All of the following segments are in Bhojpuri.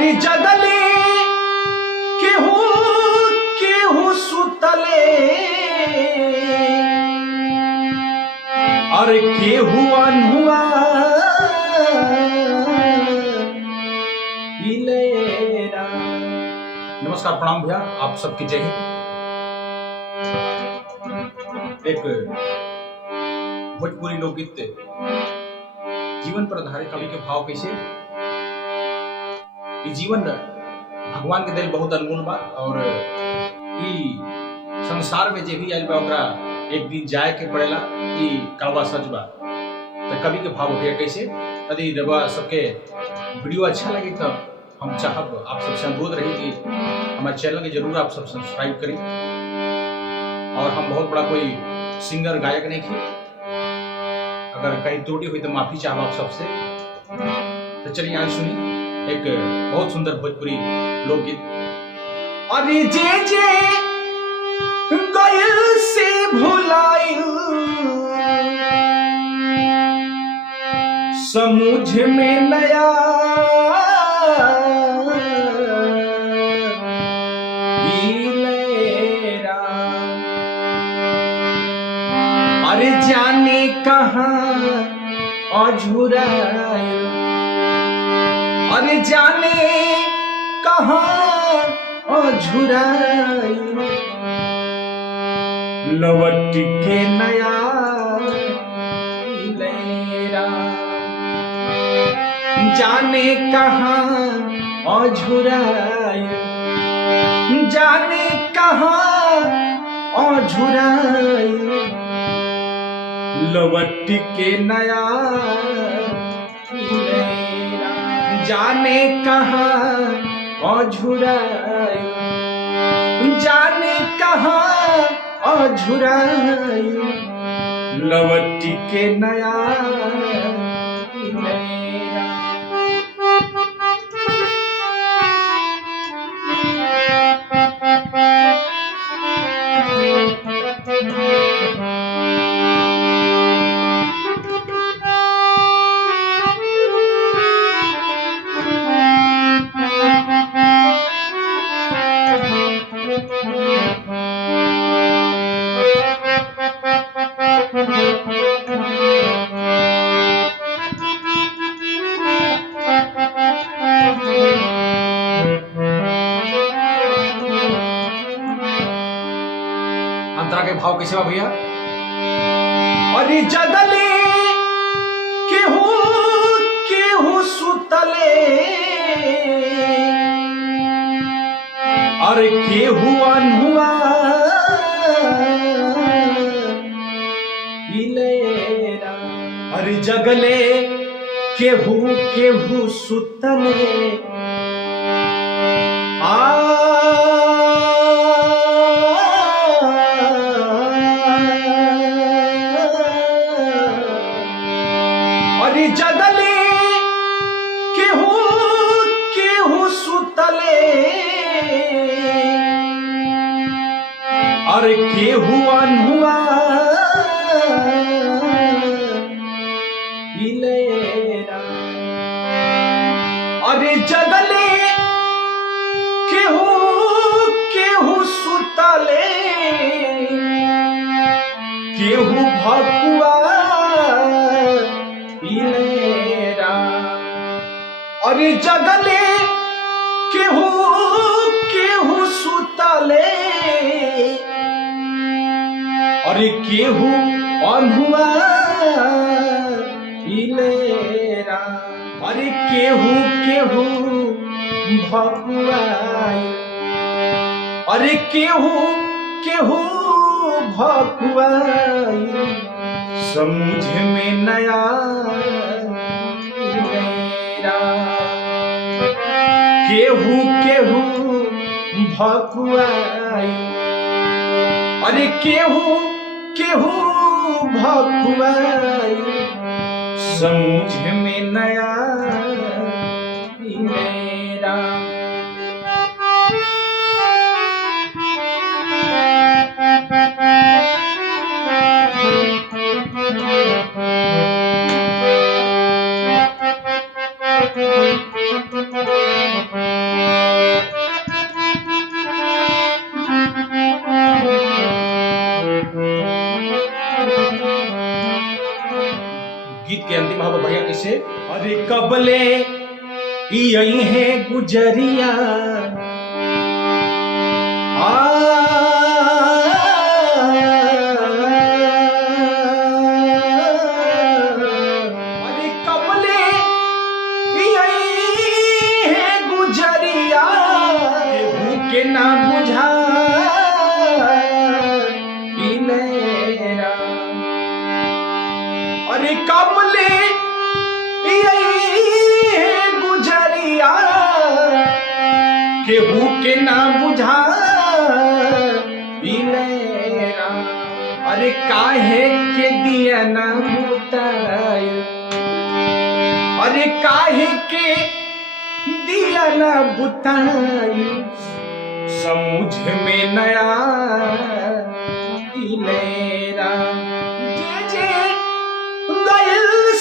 अरे जगले केहू केहू सुतले अरे केहू अनहुआ इलेरा। नमस्कार प्रणाम भैया, आप सबकी जय हिंद। एक भोजपुरी लोकगीत जीवन पर आधारित कवि के भाव कैसे ई जीवन भगवान के दिल बहुत अनमोल बा और ई संसार में जे भी आइल बा ओकरा एक दिन जाए के पड़ेला, ई कड़वा सच बा। तो कवि के भाव भैया कैसे, यदि रवा सबके वीडियो अच्छा लगे तो हम चाहब आप सबसे अनुरोध रही कि हमारे चैनल के जरूर आप सब सब्सक्राइब करें। और हम बहुत बड़ा कोई सिंगर गायक नहीं थी, अगर कहीं त्रुटि हुई तो माफी चाहब आप सबसे। तो चलिए आज सुनी एक बहुत सुंदर भोजपुरी लोकगीत। अरे जे जे गइल से भुलाइल समझ में नया इलेरा। अरे जाने कहाँ अझुराइल, अरे जाने कहाँ अझुराइल लौट के नया इलेरा। जाने कहाँ अझुराइल, जाने कहाँ अझुराइल लौट के नया इलेरा। जाने कहाँ अझुराइल, जाने कहाँ अझुराइल लौट के नया इलेरा। अंतरा के भाव कैसे बा भैया। अरे जगले केहू केहू सुतले अरे केहू अनहुआ इलेरा। अरे जगले केहू केहू सुतले अरे जगले केहू केहू सुतले अरे केहू अनहुआ इलेरा। अरे जगले केहू केहू सुतले केहू भकुआ इलेरा। अरे जगले केहू केहू सुतले अरे केहू अनहुआ इलेरा। अरे केहू केहू भकुआ, अरे केहू केहू भकुआ समझ में नया इलेरा। केहू केहू भकुआ अरे केहू केहू भकुआ समझ में नया इलेरा। अरे कबले यही है गुजरिया अरे कबले यही है गुजरिया भूखे ना बुझा अरे कबले गुजरिया केहू के ना बुझा अरे काहे के दिया ना बुताई अरे काहे के दिया ना बुताई समझ में नया इलेरा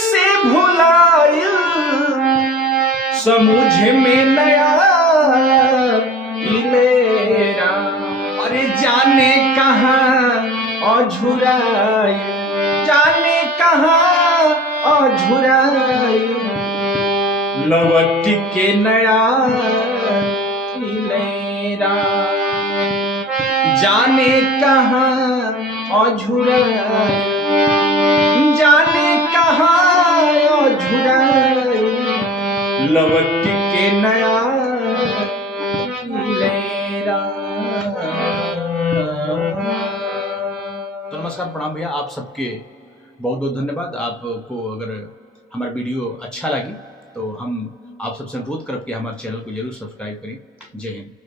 से भुलाइल समझ में नया इलेरा अरे जाने कहाँ अझुराई जाने कहाँ अझुराई लौट के नया इलेरा जाने कहाँ अझुराई जाने कहाँ अझुराई लौट के नया इलेरा। तो नमस्कार प्रणाम भैया, आप सबके बहुत बहुत धन्यवाद। आपको अगर हमारा वीडियो अच्छा लगी तो हम आप सबसे अनुरोध करब कि हमारे चैनल को जरूर सब्सक्राइब करें। जय हिंद।